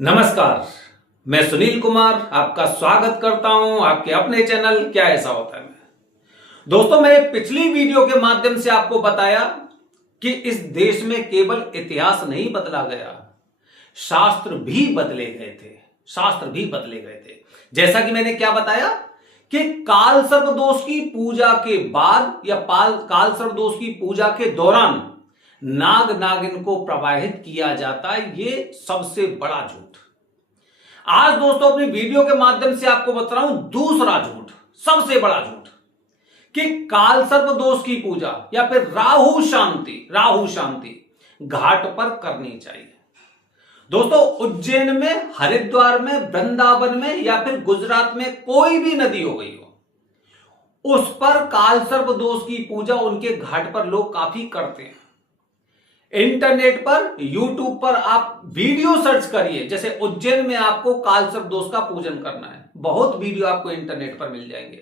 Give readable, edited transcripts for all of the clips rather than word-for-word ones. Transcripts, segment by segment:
नमस्कार। मैं सुनील कुमार आपका स्वागत करता हूं आपके अपने चैनल क्या ऐसा होता है में। दोस्तों, मैंने पिछली वीडियो के माध्यम से आपको बताया कि इस देश में केवल इतिहास नहीं बदला गया, शास्त्र भी बदले गए थे। शास्त्र भी बदले गए थे। जैसा कि मैंने क्या बताया कि काल सर्प दोष की पूजा के बाद या काल सर्प दोष की पूजा के दौरान नाग नागिन को प्रवाहित किया जाता है, ये सबसे बड़ा झूठ। आज दोस्तों अपनी वीडियो के माध्यम से आपको बता रहा हूं दूसरा झूठ, सबसे बड़ा झूठ, कि काल सर्प दोष की पूजा या फिर राहु शांति घाट पर करनी चाहिए। दोस्तों, उज्जैन में, हरिद्वार में, वृंदावन में या फिर गुजरात में कोई भी नदी हो गई हो, उस पर काल सर्प दोष की पूजा उनके घाट पर लोग काफी करते हैं। इंटरनेट पर, यूट्यूब पर आप वीडियो सर्च करिए, जैसे उज्जैन में आपको काल सर्प दोष का पूजन करना है, बहुत वीडियो आपको इंटरनेट पर मिल जाएंगे।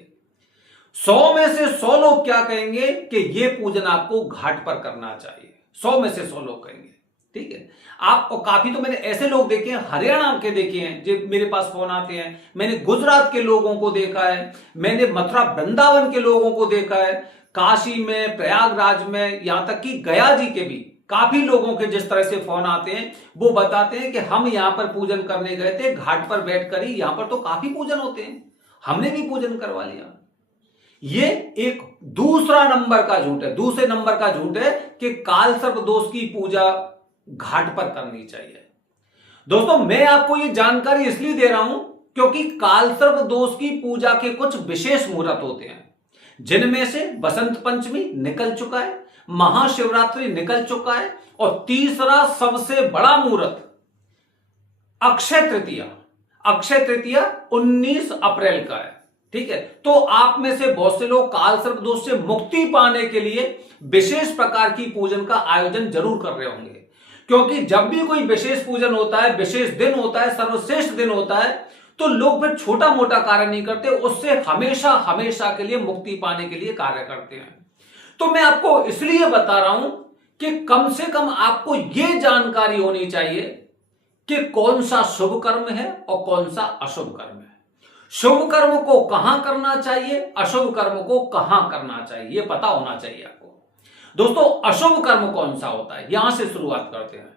100 में से 100 लोग क्या कहेंगे कि यह पूजन आपको घाट पर करना चाहिए। 100 में से 100 लोग कहेंगे। ठीक है, आप काफी तो मैंने ऐसे लोग देखे हैं, हरियाणा के देखे हैं जो मेरे पास फोन आते हैं, मैंने गुजरात के लोगों को देखा है, मैंने मथुरा वृंदावन के लोगों को देखा है, काशी में, प्रयागराज में, यहां तक कि गया जी के भी काफी लोगों के जिस तरह से फोन आते हैं, वो बताते हैं कि हम यहां पर पूजन करने गए थे, घाट पर बैठकर ही, यहां पर तो काफी पूजन होते हैं, हमने भी पूजन करवा लिया। ये एक दूसरे नंबर का झूठ है कि काल सर्प दोष की पूजा घाट पर करनी चाहिए। दोस्तों, मैं आपको ये जानकारी इसलिए दे रहा हूं क्योंकि काल सर्प दोष की पूजा के कुछ विशेष मुहूर्त होते हैं, जिनमें से बसंत पंचमी निकल चुका है, महाशिवरात्रि निकल चुका है, और तीसरा सबसे बड़ा मुहूर्त अक्षय तृतीया 19 अप्रैल का है। ठीक है, तो आप में से बहुत से लोग काल सर्प दोष से मुक्ति पाने के लिए विशेष प्रकार की पूजन का आयोजन जरूर कर रहे होंगे, क्योंकि जब भी कोई विशेष पूजन होता है, विशेष दिन होता है, सर्वश्रेष्ठ दिन होता है, तो लोग फिर छोटा मोटा कार्य नहीं करते, उससे हमेशा के लिए मुक्ति पाने के लिए कार्य करते हैं। तो मैं आपको इसलिए बता रहा हूं कि कम से कम आपको यह जानकारी होनी चाहिए कि कौन सा शुभ कर्म है और कौन सा अशुभ कर्म है। शुभ कर्म को कहां करना चाहिए, अशुभ कर्म को कहां करना चाहिए, यह पता होना चाहिए आपको। दोस्तों, अशुभ कर्म कौन सा होता है, यहां से शुरुआत करते हैं।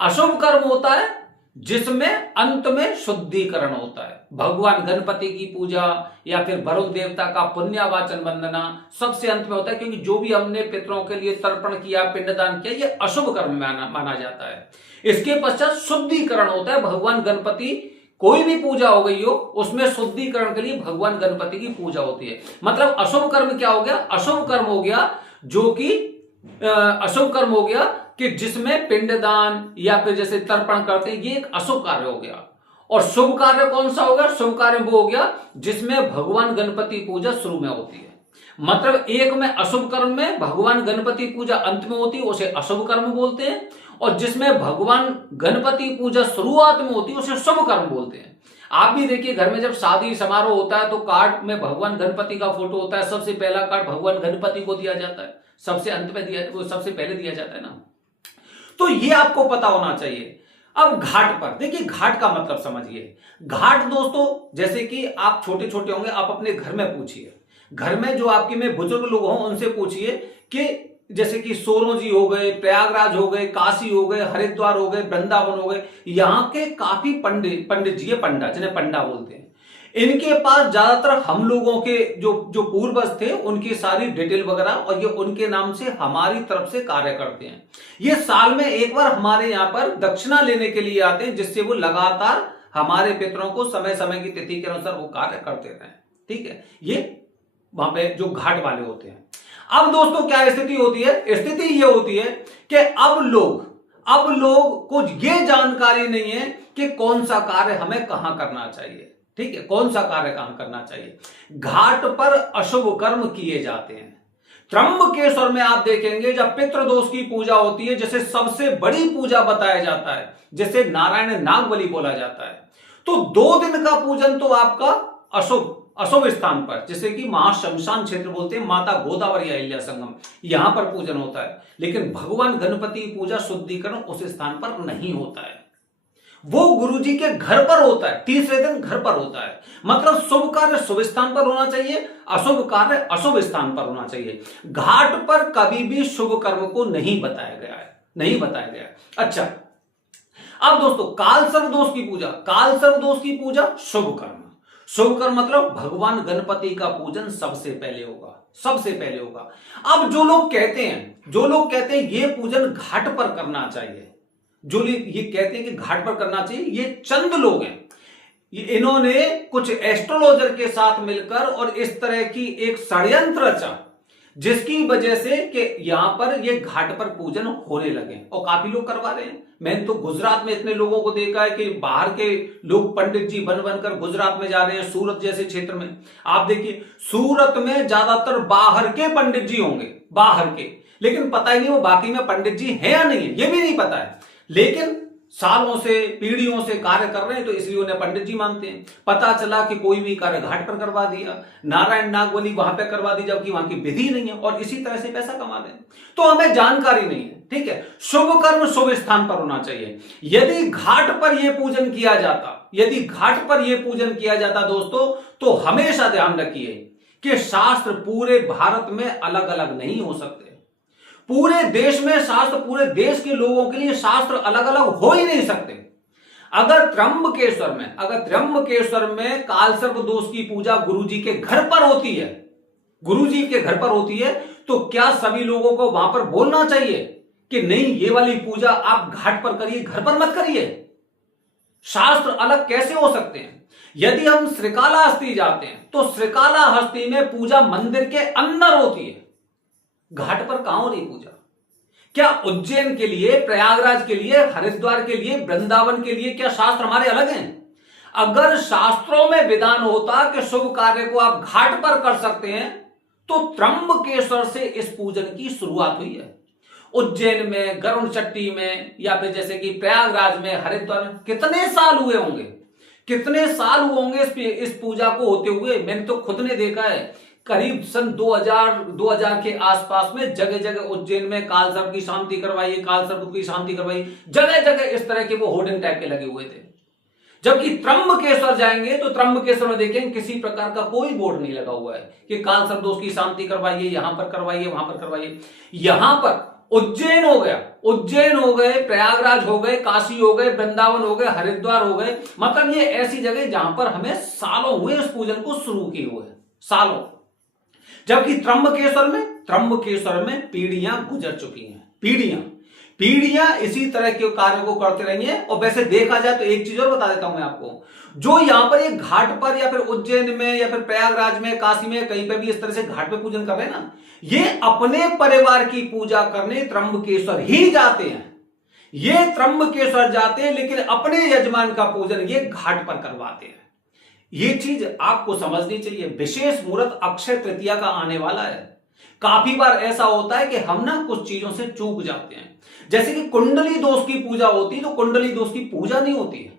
अशुभ कर्म होता है जिसमें अंत में शुद्धिकरण होता है। भगवान गणपति की पूजा या फिर वरुण देवता का पुण्यवाचन वंदना सबसे अंत में होता है, क्योंकि जो भी हमने पितरों के लिए तर्पण किया, पिंडदान किया, यह अशुभ कर्म माना जाता है। इसके पश्चात शुद्धिकरण होता है। भगवान गणपति, कोई भी पूजा हो गई हो, उसमें शुद्धिकरण के लिए भगवान गणपति की पूजा होती है। मतलब अशुभ कर्म क्या हो गया? अशुभ कर्म हो गया जो कि अशुभ कर्म हो गया कि जिसमें पिंडदान या फिर जैसे तर्पण करते हैं, ये एक अशुभ कार्य हो गया। और शुभ कार्य कौन सा हो गया? शुभ कार्य वो हो गया जिसमें भगवान गणपति पूजा शुरू में होती है। मतलब एक में अशुभ कर्म में भगवान गणपति पूजा अंत में होती है, उसे अशुभ कर्म बोलते हैं, और जिसमें भगवान गणपति पूजा शुरुआत में होती है उसे शुभ कर्म बोलते हैं। आप भी देखिए, घर में जब शादी समारोह होता है तो कार्ड में भगवान गणपति का फोटो होता है, सबसे पहला कार्ड भगवान गणपति को दिया जाता है, सबसे अंत में वो सबसे पहले दिया जाता है ना। तो ये आपको पता होना चाहिए। अब घाट पर देखिए, घाट का मतलब समझिए। घाट दोस्तों, जैसे कि आप छोटे छोटे होंगे, आप अपने घर में पूछिए, घर में जो आपके में बुजुर्ग लोग हों उनसे पूछिए कि जैसे कि सोरों जी हो गए, प्रयागराज हो गए, काशी हो गए, हरिद्वार हो गए, वृंदावन हो गए, यहाँ के काफी पंडित जी, पंडा जिन्हें पंडा बोलते हैं, इनके पास ज्यादातर हम लोगों के जो पूर्वज थे उनकी सारी डिटेल वगैरह, और ये उनके नाम से हमारी तरफ से कार्य करते हैं। ये साल में एक बार हमारे यहाँ पर दक्षिणा लेने के लिए आते हैं, जिससे वो लगातार हमारे पितरों को समय समय की तिथि के अनुसार वो कार्य करते रहे। ठीक है, ये वहां पे जो घाट वाले होते हैं। अब दोस्तों क्या स्थिति होती है? स्थिति ये होती है कि अब लोग को ये जानकारी नहीं है कि कौन सा कार्य हमें कहां करना चाहिए। ठीक है, कौन सा कार्य कहां करना चाहिए। घाट पर अशुभ कर्म किए जाते हैं। त्र्यंबकेश्वर में आप देखेंगे जब पितृदोष की पूजा होती है, जैसे सबसे बड़ी पूजा बताया जाता है, जैसे नारायण नागबली बोला जाता है, तो 2 दिन का पूजन तो आपका अशुभ स्थान पर, जैसे कि महाशमशान क्षेत्र बोलते हैं, माता गोदावरी अहिल्या संगम, यहां पर पूजन होता है। लेकिन भगवान गणपति पूजा शुद्धिकरण उस स्थान पर नहीं होता है। वो गुरुजी के घर पर होता है, तीसरे दिन घर पर होता है। मतलब शुभ कार्य शुभ स्थान पर होना चाहिए, अशुभ कार्य अशुभ स्थान पर होना चाहिए। घाट पर कभी भी शुभ कर्म को नहीं बताया गया है, नहीं बताया गया है। अच्छा, अब दोस्तों काल सर्प दोष की पूजा, काल सर्प दोष की पूजा शुभ कर्म, शुभ कर्म मतलब भगवान गणपति का पूजन सबसे पहले होगा, सबसे पहले होगा। अब जो लोग कहते हैं ये पूजन घाट पर करना चाहिए, जो ये कहते हैं कि घाट पर करना चाहिए, ये चंद लोग हैं। इन्होंने कुछ एस्ट्रोलॉजर के साथ मिलकर और इस तरह की एक षड्यंत्र रचा, जिसकी वजह से कि यहां पर ये घाट पर पूजन होने लगे और काफी लोग करवा रहे हैं। मैंने तो गुजरात में इतने लोगों को देखा है कि बाहर के लोग पंडित जी बन बनकर गुजरात में जा रहे हैं, सूरत जैसे क्षेत्र में। आप देखिए सूरत में ज्यादातर बाहर के पंडित जी होंगे, बाहर के, लेकिन पता ही नहीं वो बाकी में पंडित जी हैं या नहीं है, ये भी नहीं पता है। लेकिन सालों से पीढ़ियों से कार्य कर रहे हैं तो इसलिए उन्हें पंडित जी मानते हैं। पता चला कि कोई भी कार्य घाट पर करवा दिया, नारायण नागबली वहां पे करवा दी, जबकि वहां की विधि नहीं है, और इसी तरह से पैसा कमा रहे हैं। तो हमें जानकारी नहीं है, ठीक है। शुभ कर्म शुभ स्थान पर होना चाहिए। यदि घाट पर यह पूजन किया जाता, यदि घाट पर यह पूजन किया जाता दोस्तों, तो हमेशा ध्यान रखिए कि शास्त्र पूरे भारत में अलग अलग नहीं हो सकते। पूरे देश में शास्त्र, पूरे देश के लोगों के लिए शास्त्र अलग अलग हो ही नहीं सकते। अगर त्र्यंबकेश्वर में कालसर्प दोष की पूजा गुरुजी के घर पर होती है, गुरुजी के घर पर होती है, तो क्या सभी लोगों को वहां पर बोलना चाहिए कि नहीं ये वाली पूजा आप घाट पर करिए, घर पर मत करिए? शास्त्र अलग कैसे हो सकते हैं? यदि हम श्रीकालाहस्ती जाते हैं तो श्रीकालाहस्ती में पूजा मंदिर के अंदर होती है, घाट पर कहां हो रही पूजा? क्या उज्जैन के लिए, प्रयागराज के लिए, हरिद्वार के लिए, वृंदावन के लिए क्या शास्त्र हमारे अलग हैं? अगर शास्त्रों में विधान होता कि शुभ कार्य को आप घाट पर कर सकते हैं, तो त्र्यंबकेश्वर से इस पूजन की शुरुआत हुई है। उज्जैन में, गरुड़ चट्टी में, या फिर जैसे कि प्रयागराज में, हरिद्वार में कितने साल हुए होंगे, कितने साल हुए होंगे इस पूजा को होते हुए। मैंने तो खुद ने देखा है, करीब सन 2000 के आसपास में जगह जगह उज्जैन में कालसर्प की शांति करवाई, कालसर्प की शांति करवाई, जगह जगह इस तरह के वो होर्डिंग टाइप के लगे हुए थे। जबकि त्र्यंबकेश्वर जाएंगे तो त्र्यंबकेश्वर में देखेंगे किसी प्रकार का कोई बोर्ड नहीं लगा हुआ है कि कालसर्प दोष की शांति करवाइए, यहां पर करवाइए, वहां पर करवाइए। यहां पर उज्जैन हो गया, उज्जैन हो गए, प्रयागराज हो गए, काशी हो गए, वृंदावन हो गए, हरिद्वार हो गए, मतलब ये ऐसी जगह जहां पर हमें सालों हुए इस पूजन को शुरू किए हुए, सालों। जबकि त्र्यंबकेश्वर में पीढ़ियां गुजर चुकी हैं, पीढ़ियां इसी तरह के कार्य को करते रही हैं। और वैसे देखा जाए तो एक चीज और बता देता हूं मैं आपको, जो यहां पर एक घाट पर या फिर उज्जैन में या फिर प्रयागराज में, काशी में, कहीं पे भी इस तरह से घाट पे पूजन कर रहे हैं ना, ये अपने परिवार की पूजा करने त्र्यंबकेश्वर ही जाते हैं। ये त्र्यंबकेश्वर जाते हैं, लेकिन अपने यजमान का पूजन ये घाट पर करवाते हैं। ये चीज आपको समझनी चाहिए। विशेष मुहूर्त अक्षय तृतीया का आने वाला है। काफी बार ऐसा होता है कि हम ना कुछ चीजों से चूक जाते हैं। जैसे कि कुंडली दोष की पूजा होती है तो कुंडली दोष की पूजा नहीं होती है,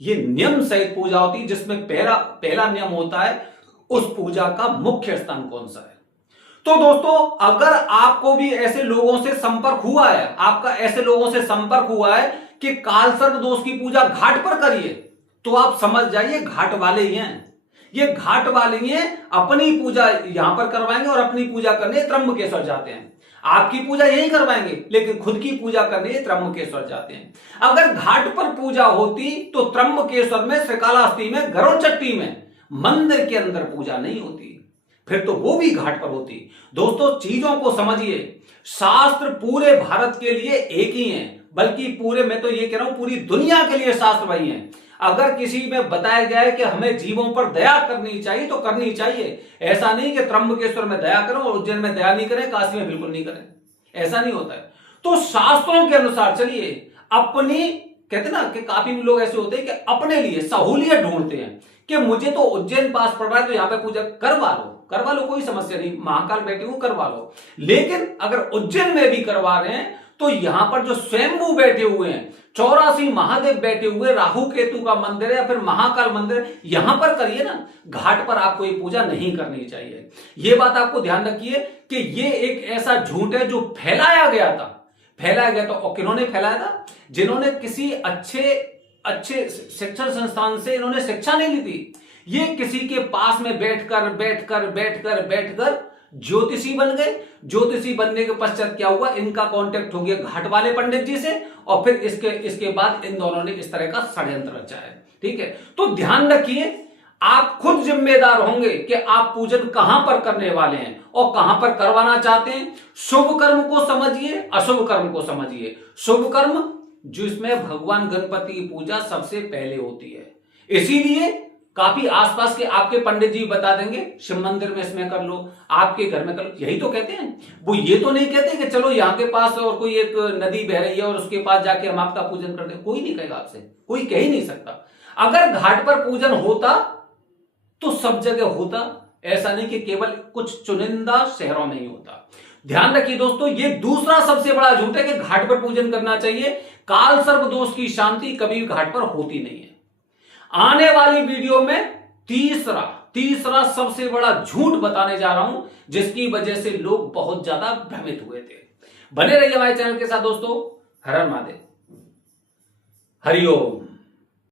ये नियम सहित पूजा होती है, जिसमें पहला नियम होता है उस पूजा का मुख्य स्थान कौन सा है। तो दोस्तों, अगर आपको भी ऐसे लोगों से संपर्क हुआ है, आपका ऐसे लोगों से संपर्क हुआ है कि कालसर्प दोष की पूजा घाट पर करिए, तो आप समझ जाइए घाट वाले ही हैं, ये घाट वाले ही हैं। अपनी पूजा यहां पर करवाएंगे और अपनी पूजा करने त्र्यंबकेश्वर जाते हैं। आपकी पूजा यहीं करवाएंगे, लेकिन खुद की पूजा करने त्र्यंबकेश्वर जाते हैं। अगर घाट पर पूजा होती तो त्र्यंबकेश्वर में, श्रीकालाहस्ती में, गरुड़ चट्टी में मंदिर के अंदर पूजा नहीं होती, फिर तो वो भी घाट पर होती। दोस्तों, चीजों को समझिए। शास्त्र पूरे भारत के लिए एक ही है, बल्कि पूरे, मैं तो ये कह रहा हूं पूरी दुनिया के लिए शास्त्र वही है। अगर किसी में बताया गया है कि हमें जीवों पर दया करनी चाहिए तो करनी चाहिए। ऐसा नहीं कि त्र्यंबकेश्वर में दया करो और उज्जैन में दया नहीं करें, काशी में बिल्कुल नहीं करें, ऐसा नहीं होता है। तो शास्त्रों के अनुसार चलिए। अपनी, कहते ना कि काफी लोग ऐसे होते हैं कि अपने लिए सहूलियत ढूंढते हैं कि मुझे तो उज्जैन पास पड़ रहा है तो यहां पे पूजा करवा लो, कोई समस्या नहीं, महाकाल बैठे हो करवा लो। लेकिन अगर उज्जैन में भी करवा रहे हैं तो यहां पर जो स्वयंभू बैठे हुए हैं, 84 महादेव बैठे हुए, राहु केतु का मंदिर है या फिर महाकाल मंदिर, यहां पर करिए ना। घाट पर आपको ये पूजा नहीं करनी चाहिए। ये बात आपको ध्यान रखिए कि ये एक ऐसा झूठ है जो फैलाया गया था। और किन्होंने फैलाया था? जिन्होंने किसी अच्छे अच्छे शिक्षण संस्थान से इन्होंने शिक्षा नहीं ली थी। ये किसी के पास में बैठकर ज्योतिषी बन गए। ज्योतिषी बनने के पश्चात क्या हुआ, इनका कांटेक्ट हो गया घाट वाले पंडित जी से, और फिर इसके बाद इन दोनों ने इस तरह का षड्यंत्र रचा है। ठीक है, तो ध्यान रखिए, आप खुद जिम्मेदार होंगे कि आप पूजन कहां पर करने वाले हैं और कहां पर करवाना चाहते हैं। शुभ कर्म को समझिए, अशुभ कर्म को समझिए। शुभ कर्म जिसमें भगवान गणपति की पूजा सबसे पहले होती है, इसीलिए काफी आसपास के आपके पंडित जी बता देंगे शिव मंदिर में इसमें कर लो, आपके घर में कर लो, यही तो कहते हैं। वो ये तो नहीं कहते कि चलो यहाँ के पास और कोई एक नदी बह रही है और उसके पास जाके हम आपका पूजन कर दें। कोई नहीं कहेगा आपसे, कोई कह ही नहीं सकता। अगर घाट पर पूजन होता तो सब जगह होता, ऐसा नहीं कि केवल कुछ चुनिंदा शहरों में ही होता। ध्यान रखिए दोस्तों, ये दूसरा सबसे बड़ा झूठ है कि घाट पर पूजन करना चाहिए। काल सर्प दोष की शांति कभी भी घाट पर होती नहीं है। आने वाली वीडियो में तीसरा सबसे बड़ा झूठ बताने जा रहा हूं, जिसकी वजह से लोग बहुत ज्यादा भ्रमित हुए थे। बने रहिए हमारे चैनल के साथ दोस्तों। हर हर महादेव, हरिओम।